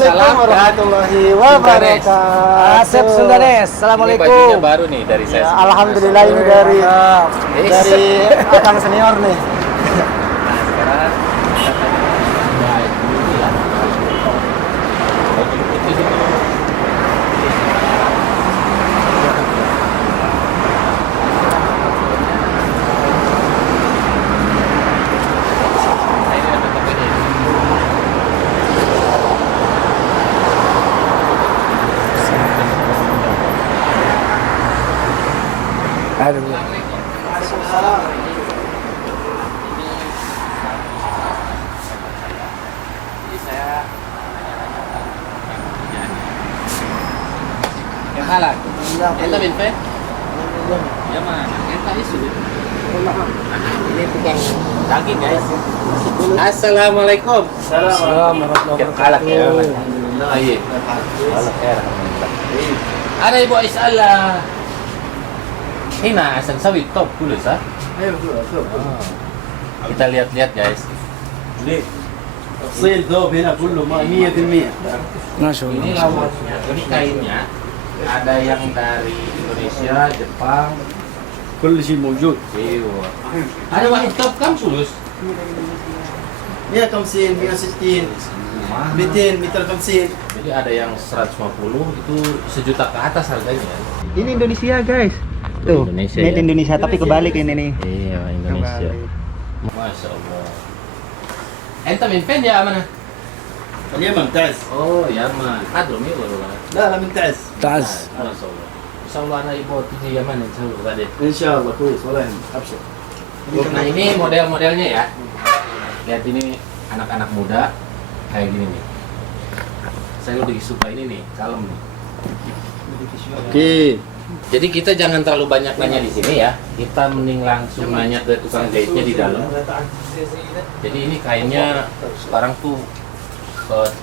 Waalaikumsalam warahmatullahi wabarakatuh. Asep Sundanes. Ini Assalamualaikum. bajunya baru nih dari saya. Ya, alhamdulillah ini dari akang senior nih. Nah, sekarang kita tanya baik dulu ya. Baju putih itu. Nah, ini ada tokonya. Aduh. Jadi saya yang halal. Enta binpe? Ya mana? Enta isu. Ini tukang daging guys. Assalamualaikum. Assalamualaikum. Halal ya. Alhamdulillah. Iya. Halal ya. Alhamdulillah. Ada ibu Aisyah. Hina asan sawit top dulu sah. Kita lihat-lihat guys. ليه؟ الصيل ذوب هنا كله 100%. Masya Ini Allah. lawannya, ini kainnya ada yang dari Indonesia, Jepang, كل شيء موجود. Ewa. Ada wahid top kan sulus? 150 160 200 250. Jadi ada yang 150 itu sejuta ke atas harganya. Ini Indonesia guys. Tuh, Indonesia, made ya? Indonesia tapi kebalik ini nih. Iya Indonesia. Masya Allah. Enta min pen ya mana? اليمن تعز. Oh Yaman. Hadrumi wallah. لا من تعز. Tas. Masya Allah. Insya Allah anak ibu tujuh Yaman insya Allah tadi. ان شاء الله كويس ولا يهمك ابشر. Nah ini model-modelnya ya. Lihat ini anak-anak muda kayak gini nih. Saya lebih suka ini nih, kalem nih. اوكي. Jadi kita jangan terlalu banyak nanya di sini ya. Kita mending langsung nanya ke tukang jahitnya di dalam. Jadi ini kainnya sekarang tuh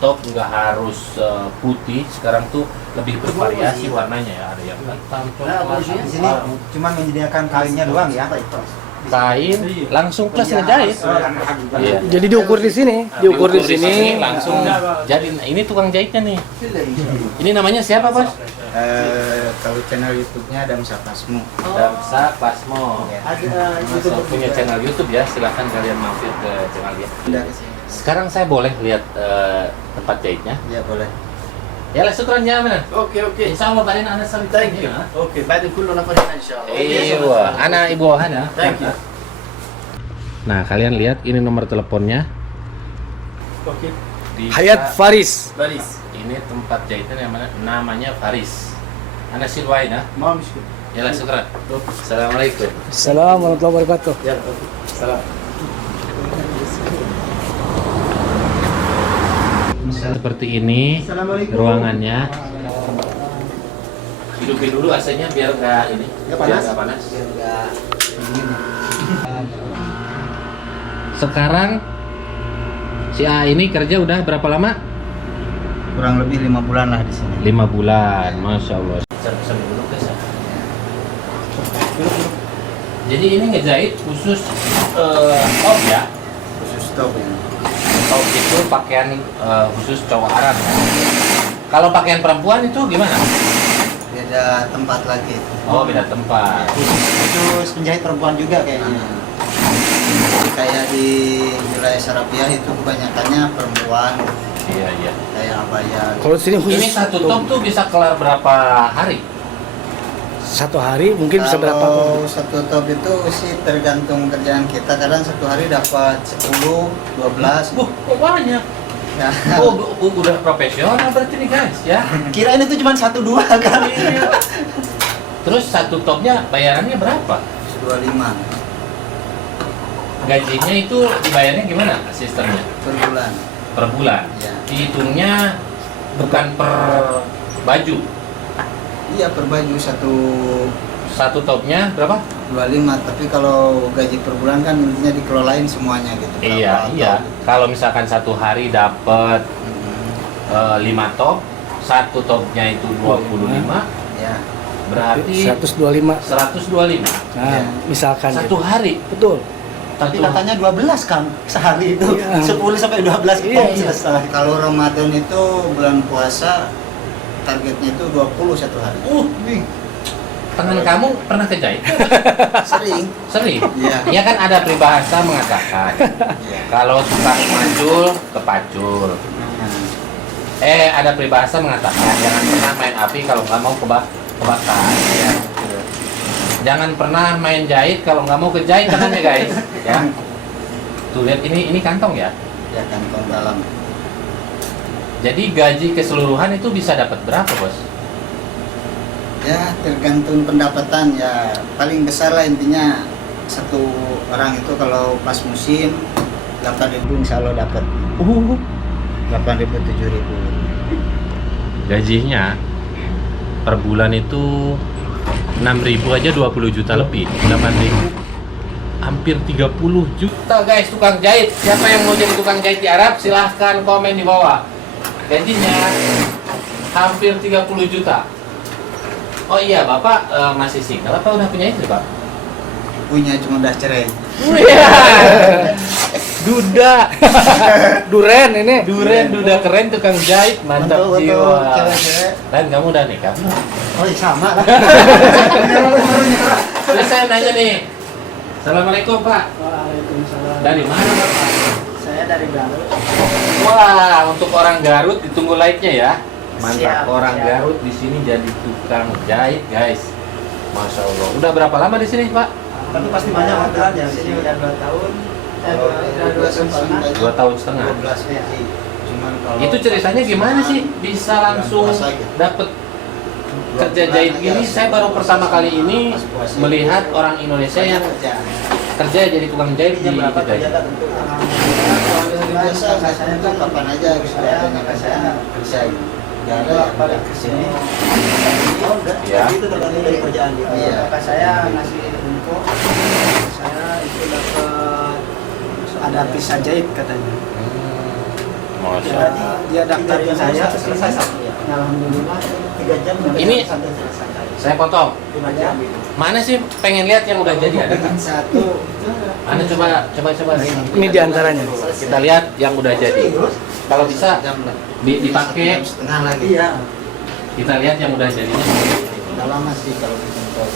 top nggak harus putih. Sekarang tuh lebih bervariasi warnanya ya. Ada yang hitam, coklat, Di sini cuma menyediakan kainnya doang ya. kain langsung plus ngejahit. Iya. Jadi diukur di sini, diukur di sini. langsung jadi. Nah, ini tukang jahitnya nih. Ini namanya siapa, Bos? Kalau channel YouTube-nya Damsa Pasmo. Damsa Pasmo. Ada Masuk punya channel YouTube ya, silahkan kalian mampir ke channel dia. Sekarang saya boleh lihat tempat jahitnya? Ya boleh. Ya lah, syukran ya mana? اوكي اوكي. Insya Allah barin anak sampai ثانك يو. اوكي بعدين كلنا فرحنا ان شاء الله. Iya, anak ibu Hana. ثانك يو. Nah, kalian lihat ini nomor teleponnya. اوكي. Hayat Faris. باريس. Ini tempat jahitan yang namanya Faris. Anak silwain ya. ما مشكله. Ya lah, syukran. Assalamualaikum. Assalamualaikum warahmatullahi wabarakatuh. يلا سلام. Seperti ini ruangannya. Hidupin dulu AC-nya biar nggak ini. Nggak panas? Biar nggak panas. Sekarang si A ini kerja udah berapa lama? Kurang lebih 5 bulan lah di sini. 5 bulan, masya Allah. Pesan dulu ke saya. Jadi ini ngejahit khusus top ya. Khusus top ya. Top itu pakaian khusus cowok Arab. Kalau pakaian perempuan itu gimana? Beda tempat lagi. Oh, beda tempat. Khusus penjahit perempuan juga kayaknya. Jadi kayak di wilayah Sarabia itu kebanyakannya perempuan. Iya, iya. Kayak abaya. Kalau di sini khusus Ini satu top tuh bisa kelar berapa hari? satu hari mungkin bisa berapa? Kalau satu top itu sih tergantung kerjaan kita. Kadang satu hari dapat 10, 12. Kok banyak? Ya. Oh, udah profesional berarti nih guys ya. Kirain itu cuma 1-2 kan. Iya. Terus satu topnya bayarannya berapa? 25 Gajinya itu dibayarnya gimana sistemnya? per bulan. Per bulan? Ya. Dihitungnya bukan per baju. Iya per baju Satu topnya berapa? 25, tapi kalau gaji per bulan kan intinya dikelolain semuanya gitu. Iya, Berapa iya. top. Kalau misalkan satu hari dapat 5 top, satu topnya itu 25, Ya. berarti 125. 125. Nah, Ya. misalkan Satu hari. betul. Tapi Satu. katanya 12 kan sehari itu. Iya. 10 sampai 12 Iya, ton iya. selesai. Kalau Ramadan itu bulan puasa targetnya itu 20 satu hari. Nih, Tangan kamu pernah kejahit? sering. Sering? Iya. Ya kan ada peribahasa mengatakan kalau tukang macul kepacul. Ada peribahasa mengatakan jangan pernah main api kalau nggak mau kebakar. Ya. Jangan pernah main jahit kalau nggak mau kejahit tangannya guys. Ya. Tuh lihat ini kantong ya. Ya kantong dalam. Jadi gaji keseluruhan itu bisa dapat berapa bos? Ya tergantung pendapatan ya, paling besar lah intinya satu orang itu kalau pas musim 8.000 insya Allah dapat 8.000 7.000. Gajinya per bulan itu 6.000 aja 20 juta lebih, 8.000 hampir 30 juta guys tukang jahit. Siapa yang mau jadi tukang jahit di Arab silahkan komen di bawah. Gajinya hampir 30 juta. Oh iya, Bapak masih single apa udah punya istri, Pak? Punya cuma udah cerai. Duda. Duren ini. Duda keren tukang jahit, mantap Betul, jiwa. cewek-cewek. Dan kamu udah nikah belum? Oh iya sama lah. Terus saya nanya nih. Assalamualaikum, Pak. Waalaikumsalam. Dari mana, Pak? Saya dari Garut. Wah, untuk orang Garut ditunggu like-nya ya. Mantap, Siap, orang siap. Garut di sini jadi tukang jahit, guys. Masya Allah. Udah berapa lama di sini, Pak? Tapi pasti banyak orderan ya. Di sini udah 2 tahun. Kalau 2 tahun paling banyak 2 tahun setengah. 12 biji. Cuman kalau Itu ceritanya gimana sih bisa langsung dapet kerja jahit gini? Saya baru pertama kali ini melihat orang Indonesia yang kerja jadi tukang jahit di berapa kita. kerja tentu. Biasa saya tuh kapan aja gitu saya bisa. Ya ada balik ke sini. Ya. Itu tergantung dari kerjaan gitu. Iya. Kakak saya ngasih info. Saya itu dapat ada visa jahit katanya. Masya Ya, Allah. dia daftarin saya. selesai satu ya. Alhamdulillah. 3 jam Ini- sampai selesai. Saya potong. 5 jam itu. Mana sih pengen lihat yang udah jadi ada kan? Satu. Mana coba Ini diantaranya. kita lihat yang udah jadi. Kalau bisa jam lah. dipakai, Jam setengah lagi. Iya. kita lihat yang udah jadinya. Udah lama sih kalau bikin kos.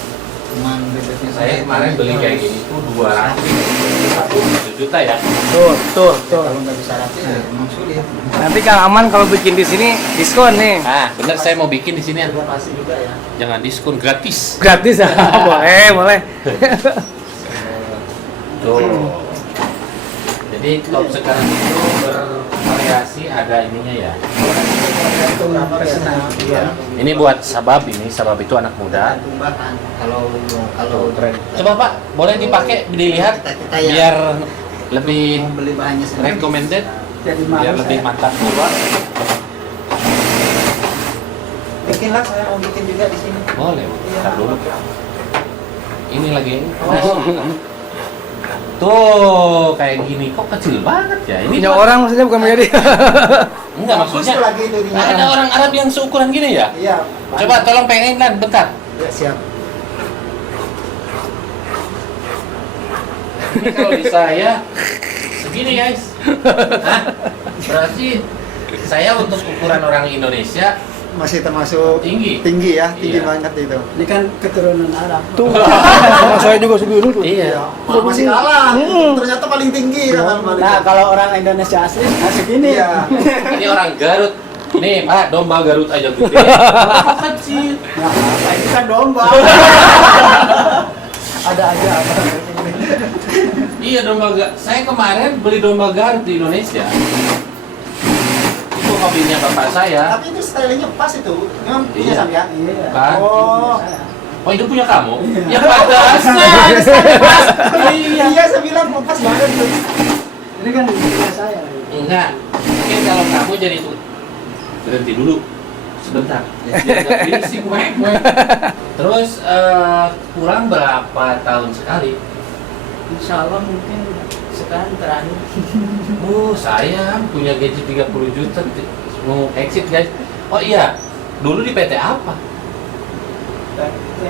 Cuman bebeknya Saya kemarin beli kayak gini tuh 247 juta ya. Tuh. Kalau nggak bisa rapi ya emang sulit. Nanti Kang Aman kalau bikin di sini diskon nih. Ah, bener saya mau bikin di sini ya. Juga pasti juga ya. Jangan diskon, gratis. Gratis ya. boleh. Tuh. Jadi top sekarang itu bervariasi, ada ininya ya. Itu berapa biasanya? Iya. Ini buat sabab itu anak muda. Tergantung bahan. Kalau Keren. Coba Pak, boleh dipakai dilihat kita ya biar lebih mau beli bahannya sendiri. recommended, Jadi biar malu lebih saya. mantap keluar. Bikin lah, saya mau bikin juga di sini. Boleh, ntar dulu. Ini lagi. Tuh, kayak gini kok kecil banget ya. Ini Punya buat- orang maksudnya bukan menjadi. Enggak maksudnya. Bagus lagi itu ininya. Ada orang Arab yang seukuran gini ya? Iya. Coba tolong pegangin Lan, bentar. Ya, siap. Ini kalau di saya segini guys. Hah? Berarti saya untuk ukuran orang Indonesia Masih termasuk tinggi. tinggi ya, tinggi Iya. banget itu. Ini kan keturunan Arab. Tuh. Sama saya juga segini tuh. Iya. Masih kalah. Ternyata paling tinggi kan Nah, kalau orang Indonesia asli segini. Iya. Ini orang Garut. Nih Pak, domba Garut aja gede. Kok kecil? Nah, ini kan domba. Ada aja. Iya domba Garut. Saya kemarin beli domba Garut di Indonesia. Itu hobinya bapak saya. Tapi itu stylenya pas itu. Memang punya Iya. sampean. Iya. Kan? Oh. Oh itu punya kamu? Iya. Ya pantasan. Iya. Iya, saya bilang pas banget tuh. Ini kan punya saya. Enggak. Mungkin kalau kamu jadi itu berhenti dulu sebentar. Biar nggak berisik, wek. Terus kurang berapa tahun sekali? Insya Allah mungkin sekarang terakhir. Sayang punya gaji 30 juta mau exit guys. Oh iya, dulu di PT apa? PT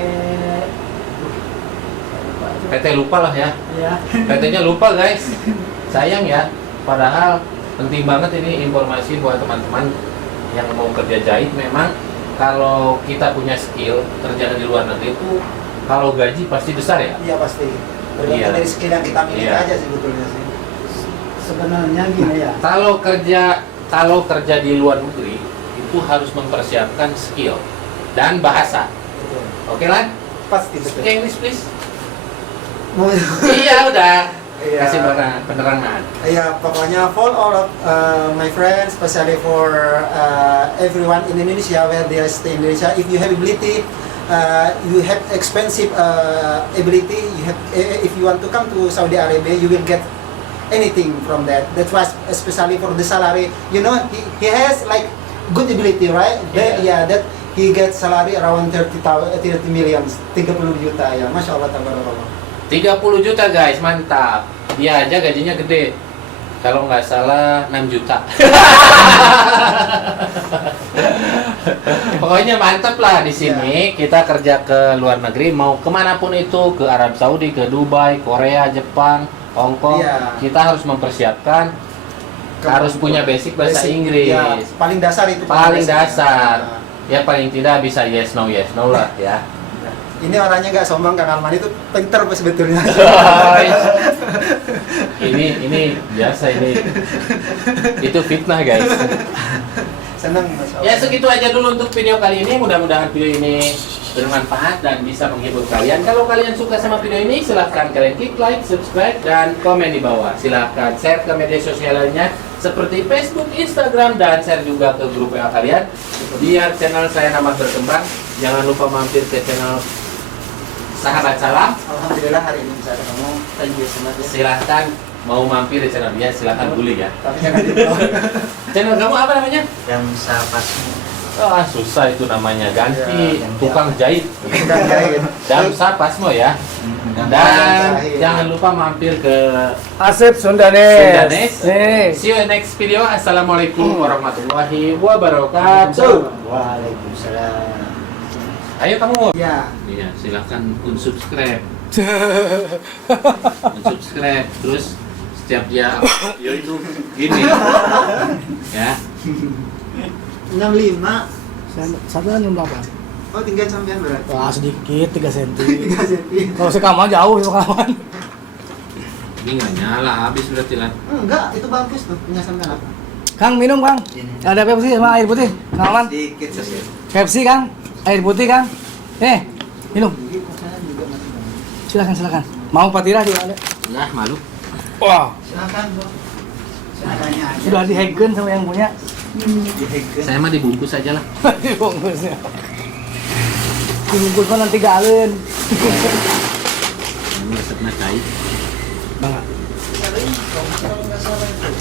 PT lupa lah ya. Iya. PT-nya lupa guys. Sayang ya. Padahal penting banget ini informasi buat teman-teman yang mau kerja jahit. Memang kalau kita punya skill kerja di luar negeri itu kalau gaji pasti besar ya. Iya pasti. Tergantung Iya. dari skill yang kita miliki Iya. aja sebetulnya sih. Sebenarnya gini ya. Kalau kerja di luar negeri itu harus mempersiapkan skill dan bahasa. Betul. Oke lah? Pasti betul. Speak English please. Iya udah. Iya. Kasih penerangan. Yeah, pokoknya for all of my friends, especially for everyone in Indonesia where they stay in Indonesia, if you have ability, you have expensive ability, if you want to come to Saudi Arabia, you will get anything from that. That's why, especially for the salary, you know, he has like good ability, right? Yeah. That he gets salary around 30 million, 30 juta ya, masya Allah, tabarakallah. 30 juta guys, mantap. Dia aja gajinya gede. Kalau nggak salah 6 juta. Pokoknya mantap lah di sini. Kita kerja ke luar negeri, mau kemanapun itu, ke Arab Saudi, ke Dubai, Korea, Jepang, Hong Kong. Iya. Kita harus mempersiapkan, harus punya basic bahasa Inggris. Ya, paling dasar itu. Paling basic. dasar. Ya paling tidak bisa yes no lah ya. Ini orangnya nggak sombong, Kang Alman itu pinter sebetulnya. ini biasa ini. Itu fitnah guys. Senang, masya Allah. Ya segitu aja dulu untuk video kali ini. Mudah-mudahan video ini bermanfaat dan bisa menghibur kalian. Kalau kalian suka sama video ini, silahkan kalian klik like, subscribe, dan komen di bawah. Silahkan share ke media sosial lainnya seperti Facebook, Instagram, dan share juga ke grup WA kalian biar channel saya nambah berkembang. Jangan lupa mampir ke channel Sahabat Salam. Alhamdulillah hari ini bisa ketemu. Thank you so much. Silahkan mau mampir di channel dia, silahkan bully ya. Tapi jangan di blog. Channel kamu apa namanya? Jam sapasmu. Ah, susah itu namanya, ganti Ya, ganti tukang apa? jahit. Dan jahit. Damsa Pasmo ya. Dan jangan lupa mampir ke Asep Sundanes. Sundanes. Nih. See you in next video. Assalamualaikum warahmatullahi wabarakatuh. Waalaikumsalam. Ayo kamu. Ya. Iya, silahkan unsubscribe. Unsubscribe. Terus setiap dia video itu gini. Ya. 65. Satu kan jam 8. Oh, tinggal sampean berarti. Wah, sedikit 3 cm. 3 cm. Kalau sekaman jauh sekaman. Ini nggak nyala, habis berarti lah. Enggak, itu bagus tuh. Punya sampean apa? Kang minum, Kang. Ini. Ada Pepsi sama air putih. Kang Aman. Sedikit saja. Pepsi, Kang. Air putih, Kang. Minum. Ini saya juga masih banyak. Silakan. Mau Patira juga ada. Nah, malu. Wah, Silakan, Bro. Seadanya aja. sudah dihackkan sama yang punya. Dihackkan. Saya mah dibungkus aja lah. Dibungkusnya. Dibungkus mah nanti galen. Ini resepnya cair. Bang. Kalau nggak salah itu.